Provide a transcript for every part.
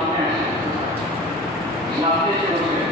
সামনে আসেন, সামনে এসে বসেন।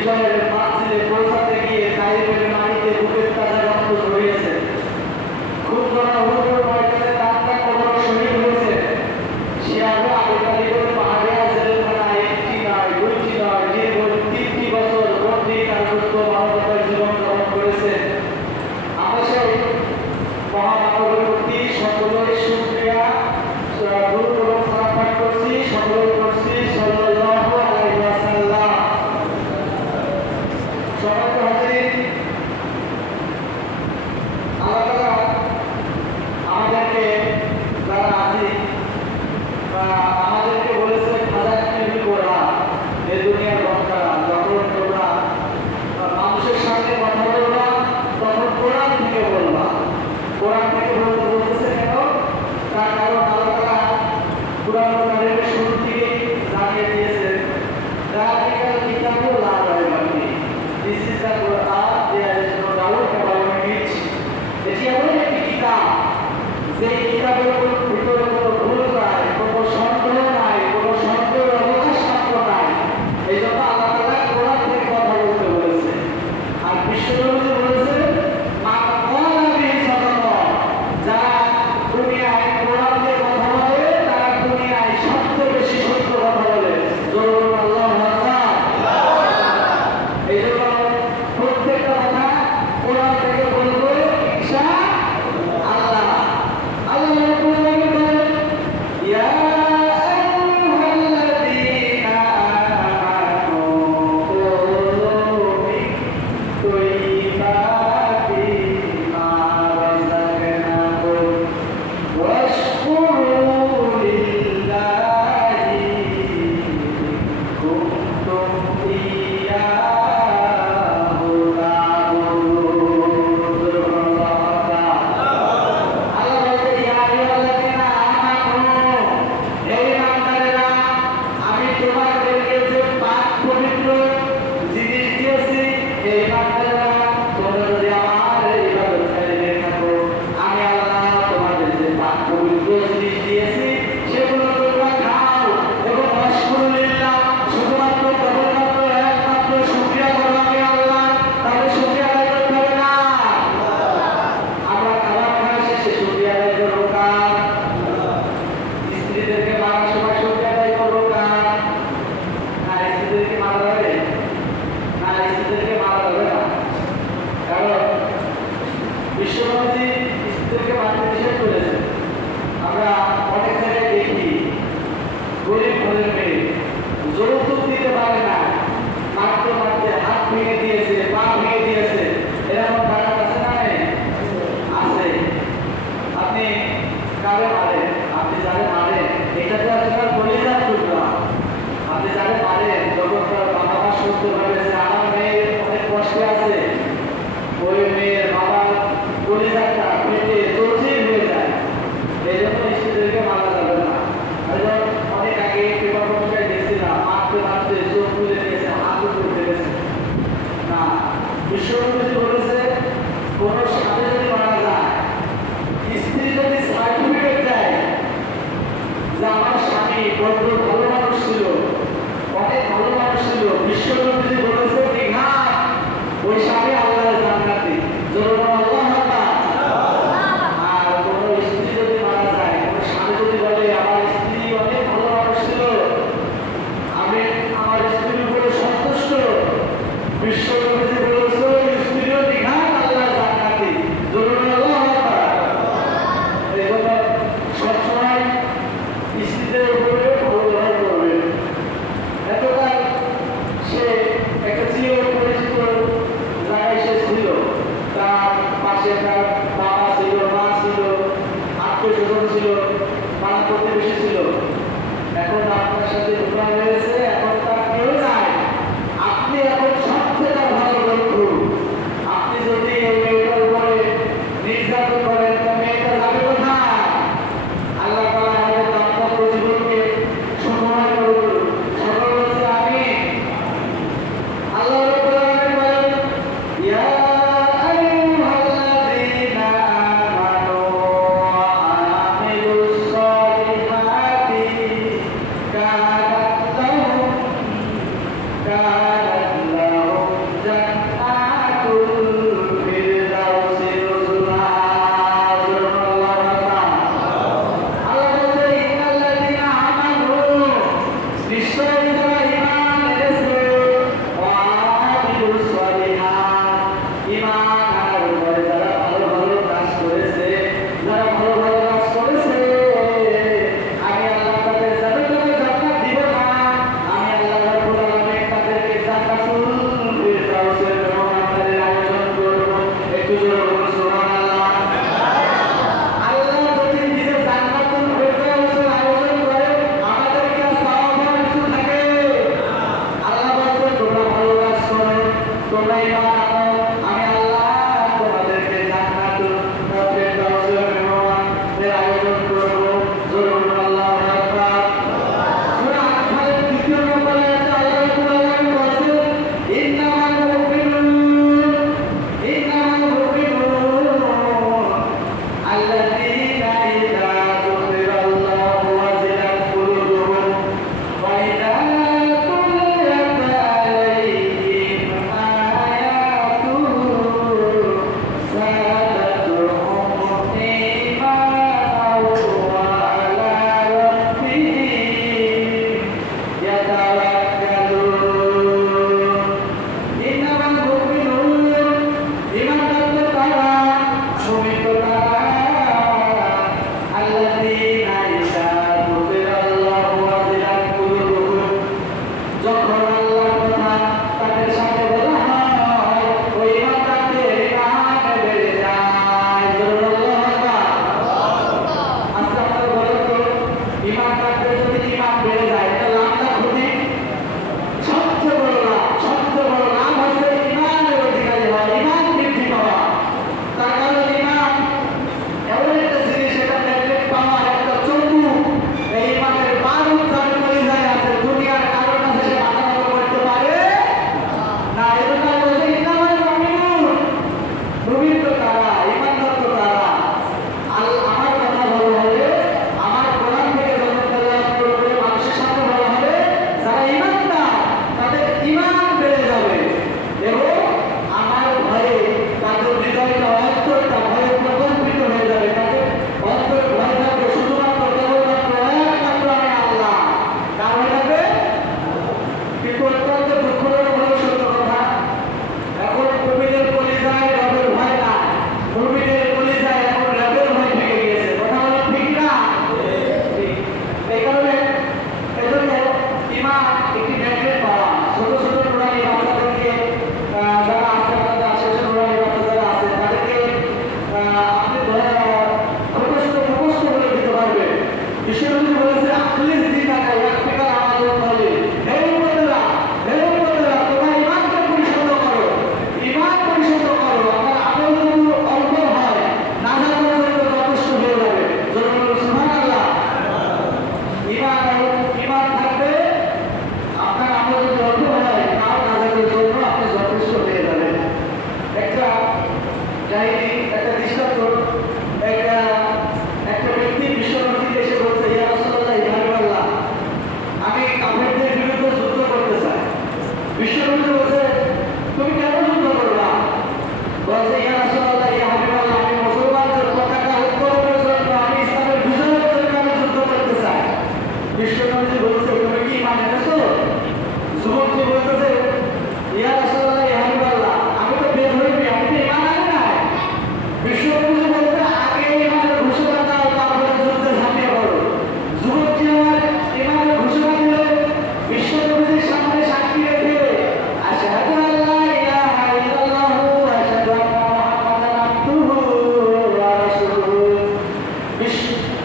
বিজয়ের মাঝে পৌঁছাতে গিয়ে তাইফের মাটিতে বুকের তাজা রক্ত ঝরিয়েছে। খুব জনহুর ময়দানে তার কবর শহীদ হয়েছে। সে আবু তালিবের পাহাড়িয়া জেলখানায় একটি নয়, দুইটি নয়, দীর্ঘ 3টি বছর বন্দী কারারুদ্ধ মানবতার জীবন গ্রহণ করেছে। আমরা সেই মহামানবের প্রতি সকলের শুকরিয়া গুরুপূর্বক সালাম করছি, সকলের করছি সাল্লাল্লাহু আলাইহি ওয়াসাল্লাম। সম্মানিত হাজিরিন, আল্লাহ তাআলা আমাদেরকে যারা আছি বা আমাদেরকে বলেছে খাজানাতুল কোরআন, এই দুনিয়ার বক্তারা যখন তোমরা মানুষের সামনে কথা বলবা তখন কোরআন থেকে বলবা। কোরআন থেকে বলতেছে কেন? তার কারণ আল্লাহ তাআলা কোরআন কারীমের শুরু থেকে জানিয়ে দিয়েছেন, যালিকাল কিতাবু লা রাইবা ফীহি, this is the Quran, there is no doubt about it. এটি এমন একটি কিতাব যে কিতাবের ভিতরে কোনো ভুল নাই, কোনো সন্দেহ নাই, কোনো সন্দেহের অবকাশ মাত্র নাই। এই জন্য আল্লাহ তাআলা কোরআন থেকে কথা বলতে বলেছে। আর বিশ্বনবী বলেছেন, মা ক্বালা বিহি সাদাকা, যারা দুনিয়ায় কোরআন দিয়ে কথা বলে তারা দুনিয়ায় সবচেয়ে বেশি সত্য কথা বলে। জোরে আল্লাহু আকবার। এই জন্য প্রত্যেকটা কথা কোরআন থেকে বলবো ইনশাআল্লাহ। আল্লাহ রাব্বুল আলামিন বলেন, ইয়া আইয়ুহাল্লাযীনা আমানু কুলু মিন তাইয়্যিবাতি মা রাযাকনাকুম ওয়াশকুরু লিল্লাহি ইন কুনতুম ইয়্যাহু তা'বুদুন। আল্লাহ বলতে, ইয়া আইয়ুহাল্লাযীনা আমানু, হে ঈমানদারেরা, আমি তোমাদেরকে যে পাক পবিত্র জিনিস দিয়েছি, হে ঈমানদারেরা, তোমরা যদি আমার ইবাদতকারী হয়ে থাকো, আমি আল্লাহ তোমাদের যে পাক পবিত্র জিনিস দিয়েছি সেগুলো তোমরা খাও এবং ওয়াশকুরু লিল্লাহ, শুধুমাত্র কেবলমাত্র একমাত্র শুকরিয়া করো আমি আল্লাহ। তাহলে শুকরিয়া আদায় করতে হবে না? আমরা খাবার খাওয়া শেষে শুকরিয়া আদায় করবো কার? স্ত্রীদেরকে মারার সময় শুকরিয়া আদায় করবো কার? না, স্ত্রীদেরকে মারা যাবে না, স্ত্রীদেরকে মারা যাবে না। কারণ বিশ্বনবী স্ত্রীদেরকে মারতে নিষেধ করেছে। আমরা অনেক জায়গায় দেখি গরিব ঘরের মেয়ে যৌতুক দিতে পারে না, মারতে মারতে হাত ভেঙে দিয়েছে, পা ভেঙে দিয়েছে, এরকম কারণ আছে না? নেই? আছে। আপনি কারে মারেন? আপনি যারে মারেন এটা তো আপনার কলিজার টুকরা। আপনি যারে মারেন যখন তার বাবা মা সুস্থ ভাবে যে আমার মেয়ে অনেক কষ্টে আছে, ওই মেয়ের বাবার কলিজাটা পেটে চলছে হয়ে যায়। এই জন্য স্ত্রীদেরকে মারা যাবে না। অনেক আগে পেপার পত্রিকায় দেখছিলাম, মারতে মারতে চোখ তুলে নিয়েছে, হাত তুলে গেছে। না, বিশ্বনবী বলেছে, কোন স্বামী যদি মারা যায়, স্ত্রী যদি সার্টিফিকেট দেয় যে আমার স্বামী বড্ড ভালো মানুষ ছিল, অনেক ভালো মানুষ ছিল, বিশ্বনবী বলেছে নিঘাত ওই স্বামী আল্লাহর জান্নাতি। জোরে আল্লাহু আকবার। আর কোন স্ত্রী যদি মারা যায়, কোন স্বামী যদি বলে আমার স্ত্রী অনেক ভালো মানুষ ছিল, আমি আমার স্ত্রীর উপরে সন্তুষ্ট, বিশ্বনবী বলেছে স্ত্রীও নিঘাত আল্লাহর জান্নাতি। জোরে আল্লাহু আকবার। এই জন্য সবসময় স্ত্রীদের উপরে ভালো ব্যবহার করবেন। এতকাল সে একটা চিরপরিচিত জায়গায় সে ছিল, তার পাশে তার বাবা ছিল, মা ছিল, আত্মীয়-স্বজন ছিল, পাড়া প্রতিবেশী ছিল। এখন আপনার সাথে ধোঁকা হয়েছে, এখন তার কেউ নাই, আপনি এখন সবচেয়ে তার ভালো বন্ধু। আপনি যদি এই মেয়েটার উপরে নির্যাতন করেন, তা মেয়েটা যাবে কোথায়? আল্লাহ তাআলা আমাদের দাম্পত্য জীবনকে সুখময় করুন। সকল বলছে আমিন। আল্লাহ রাব্বুল আলামিন বলেন, ইয়া আইয়ুহাল্লাযীনা আমানু ওয়া আমিলুস সালিহাতি কানাত লাহুম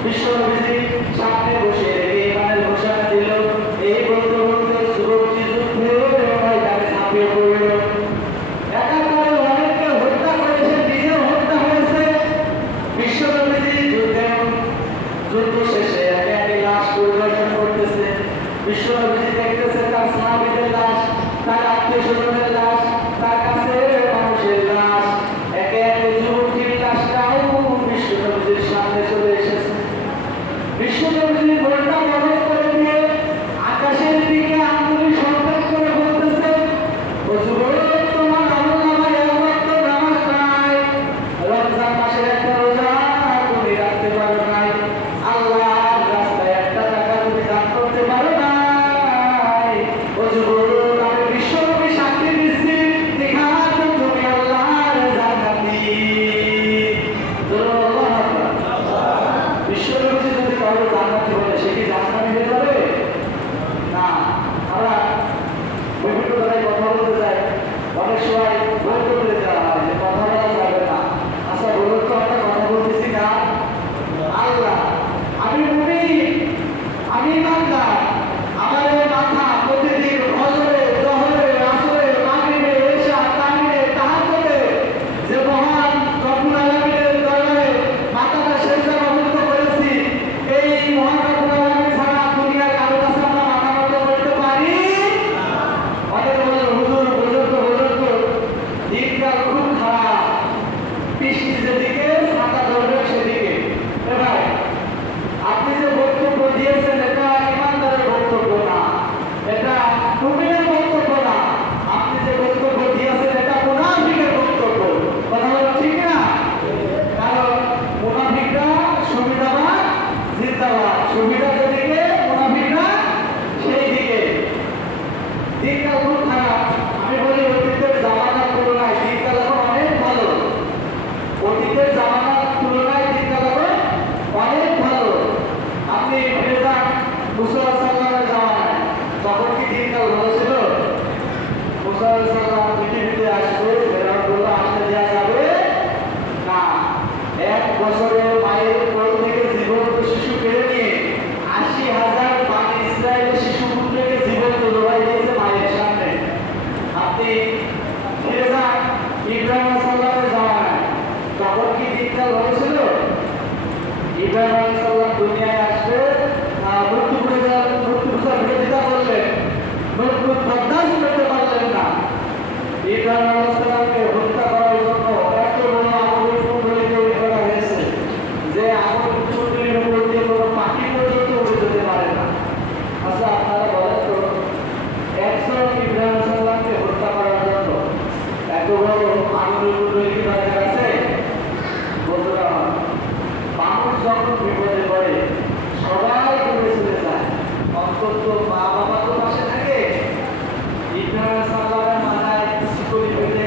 বিশ্বনবীজি সামনে বসে রেখে ইমানের ঘোষণা দিল। এই বলতে বলতে যুবকটি যুদ্ধের ময়দানে ঝাঁপিয়ে পড়ল। একাধারে অনেককে হত্যা করেছে, নিজেও হত্যা হয়েছে। বিশ্বনবীজি যুদ্ধ শেষে একে একে লাশ পরিদর্শন করতেছে। বিশ্বনবীজি দেখতেছে তার সাহাবীদের লাশ, তার আত্মীয় স্বজনের লাশ, তার কাছে মানুষের লাশ। একে একে যুবকটির লাশটাও বিশ্বনবীজির সামনে চলে এসেছে। বিশ্বনবীজি ঘোড়াটা বরফ করে দিয়ে আকাশের দিকে আঙ্গুলি সংকেত করে বলতেছে, ও যুবক, তোমার আমলনামায় এক ওয়াক্ত নামাজ নাই, রমজান মাসের একটা রোজা তুমি রাখতে পারো নাই, আল্লাহর রাস্তায় একটা টাকা তুমি দান করতে পারো নাই। ও যুবক, আমি বিশ্বনবী সাক্ষী দিচ্ছি, দেখার তুমি আল্লাহর জান্নাতি। বিশ্বনবী যদি কারো জান্নাতি বলে, সে কি জাহান্নামী হয়ে যাবে? না। আমরা বিভিন্ন জায়গায় কথা বলতে যাই, অনেক সময় বলতে বলে যাওয়া হয় যে কথা বলা যাবে না। আচ্ছা বলুন তো, একটা কথা বলতেছি না, আল্লাহ আমি মুমিন, আমি ইমানদার, আমার এই মাথা প্রতিদিন ফজরে, জোহরে, আসরে, মাগরিবে, এশা, তাহজ্জুদে, তাহাজ্জুদে যে মহান রব্বুল আলামিনের দরবারে মাথাটা সেজদা অবনত করেছি, এই মহান রব্বুল আলামিন ছাড়া দুনিয়ার কারো কাছে আমরা মাথা নত করতে পারি না। অনেকে বলে হুজুর বুজুর্গ দিনকাল খুব খারাপ, বৃষ্টি যেদিকে ছাতা ধরবে সেদিকে। এবার আপনি যে বক্তব্য দিয়েছেন এটা ইমানদারের বক্তব্য না, এটা মুমিনের বক্তব্য না। আপনি যে বক্তব্য দিয়েছেন এটা মুনাফিকের বক্তব্য। কথা বলা ঠিক না? কারণ মুনাফিকরা সুবিধাবাদ জিন্দাবাদ, সুবিধা যেদিকে মুনাফিকরা সেই দিকে। দিনকাল খুব খারাপ। আমি বলি অতীতের জামানার তুলনায় দিনকাল এখন অনেক ভালো। অতীতের জামানার তুলনায় দিনকাল এখন অনেক ভালো। আপনি ফিরে যান মুসা সাল্লামের জামানায়, তখন কি দিনকাল ভালো ছিল? মুসা সাল্লাম পৃথিবীতে আসবে, ফেরাউন বলল আসতে দেওয়া যাবে না। 1 বছরের মায়ের কোল থেকে জীবন্ত শিশু কেড়ে নিয়ে 80,000 বানি ইসরায়েলের শিশু পুত্রকে জীবন্ত জবাই দিয়েছে মায়ের সামনে। আপনি ফিরে যান ইব্রাহিম সাল্লামের জামানায়, তখন কি দিনকাল ভালো ছিল? ইব্রাহিম আলাইহিস সালাম দুনিয়ায় আসবে, মৃত্যুর বিরোধিতা করলেন, মৃত্যুর বরদাস্ত করতে পারলেন না। ইব্রাহিম আলাইহিস সালামকে হত্যা করার জন্য এত বড় আগুনের কুণ্ডলী তৈরি করা হয়েছে যে আগুনের কুণ্ডলীর উপর দিয়ে কোনো পাখি পর্যন্ত উড়ে যেতে পারে না। আচ্ছা আপনারা বলেন তো, একজন ইব্রাহিম সাল্লামকে হত্যা করার জন্য এত বড় আগুনের কুণ্ডলী কি দরকার আছে? বন্ধুরা, মানুষ যখন বিপদে পড়ে সবাই দূরে চলে যায়, অন্তত মা বাবা তো পাশে থাকে। ইব্রাহিম সাল্লামের মাথায় শিকলি বেঁধে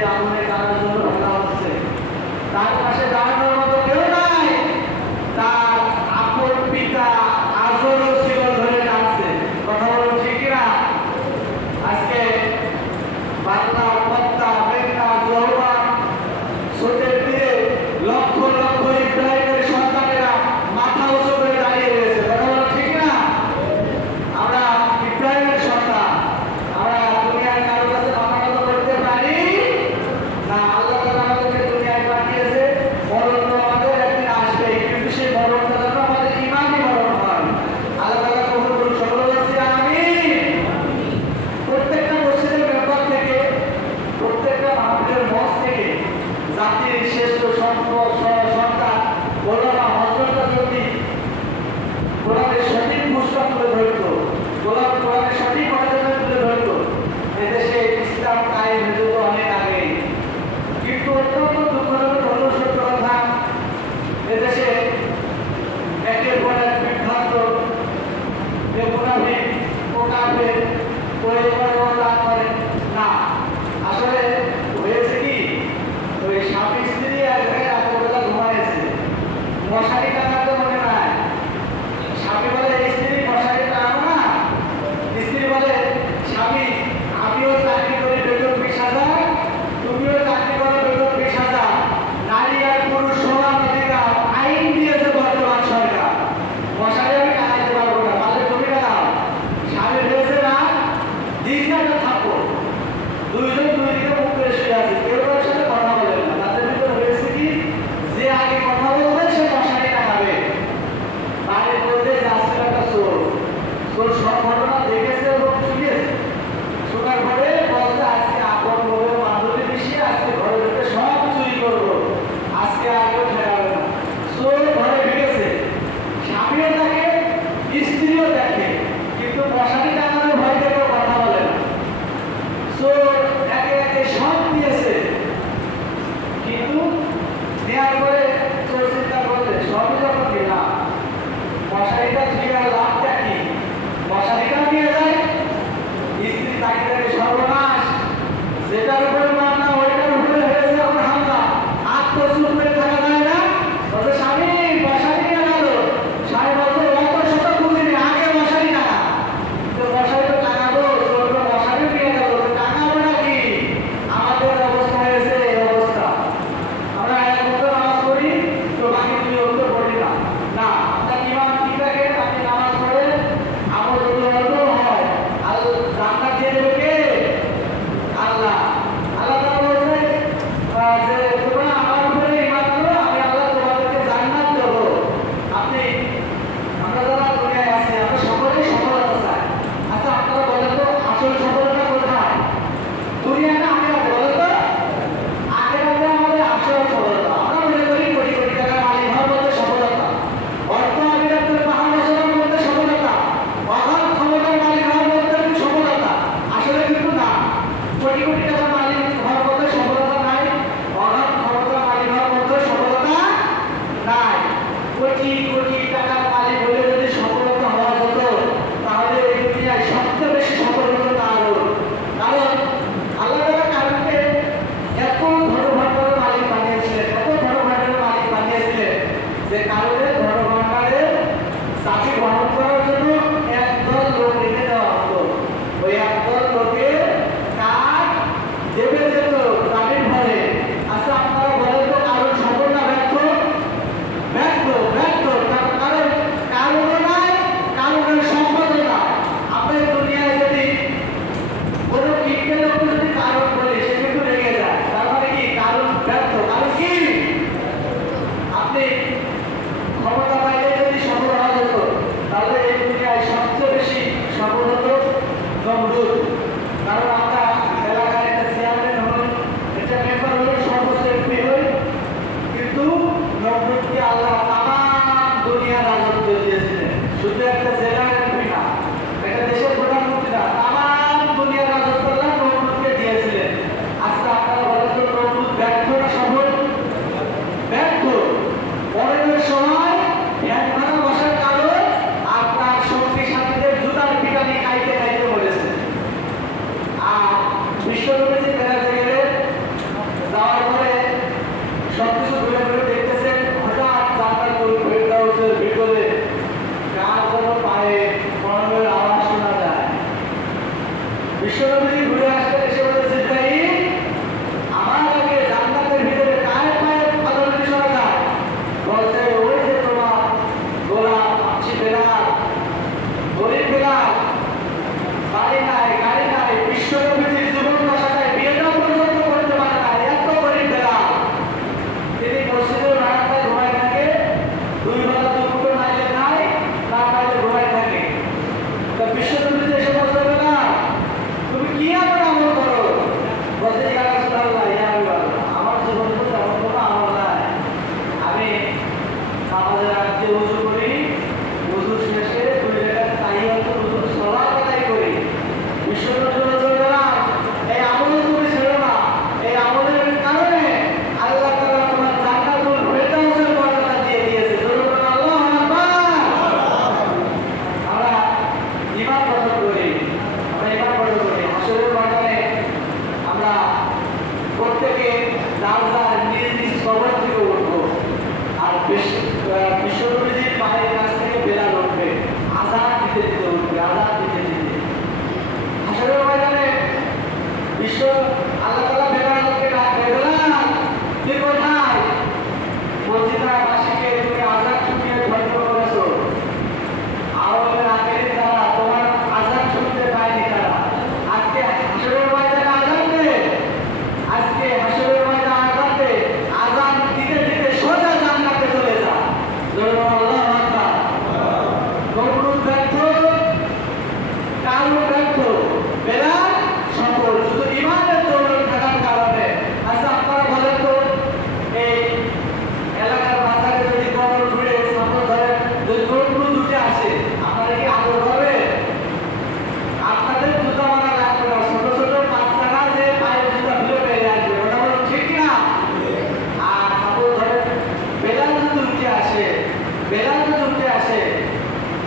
আসে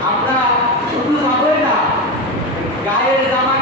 আমরা শুধু যাবই না, গায়ের জামা